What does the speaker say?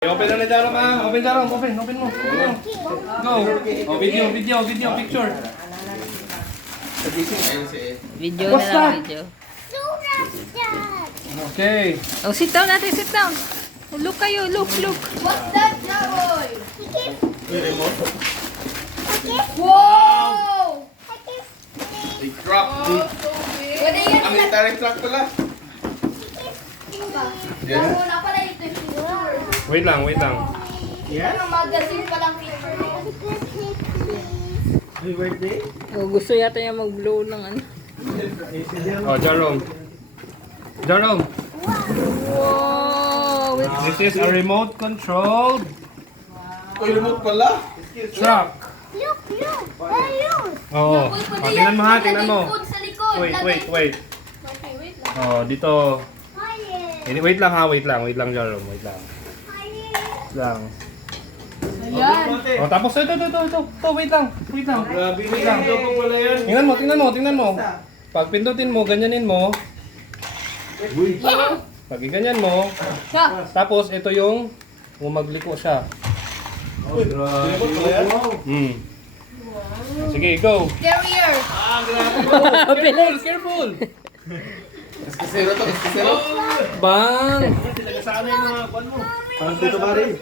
Open na Jarom ah. Open Jarom, open mo. Go. Oh, video, picture. Video na lang, video. Okay. Oh, sit down natin, sit down. Look kayo, look. What's that, Jaroy? Wow! Big truck. Pwede yan. Military truck pala. Laro na pala ito. Wait lang. Ano, magazine palang picture niya. Oh, gusto yata niya mag-blow ng ano. Oh, Jarom. Wow! This is a remote controlled Uy, remote pala. truck. Look. Oo. Oh, tingnan mo ha, tingnan mo. Sa likod. Wait. Okay, wait lang. Oh, dito. Wait lang, Jarom. Wait lang. Ayan. Oh, tapos ito. Wait lang. Grabe na yung pala yan. Tingnan mo. Pag pindutin mo, ganyanin mo. Pag ganyan mo, Siya. tapos ito yung magliko siya. Remote pala yan. Sige, go. Carrier. Careful. Eskisero to, eskisero. Bang! Parang dito ba rin?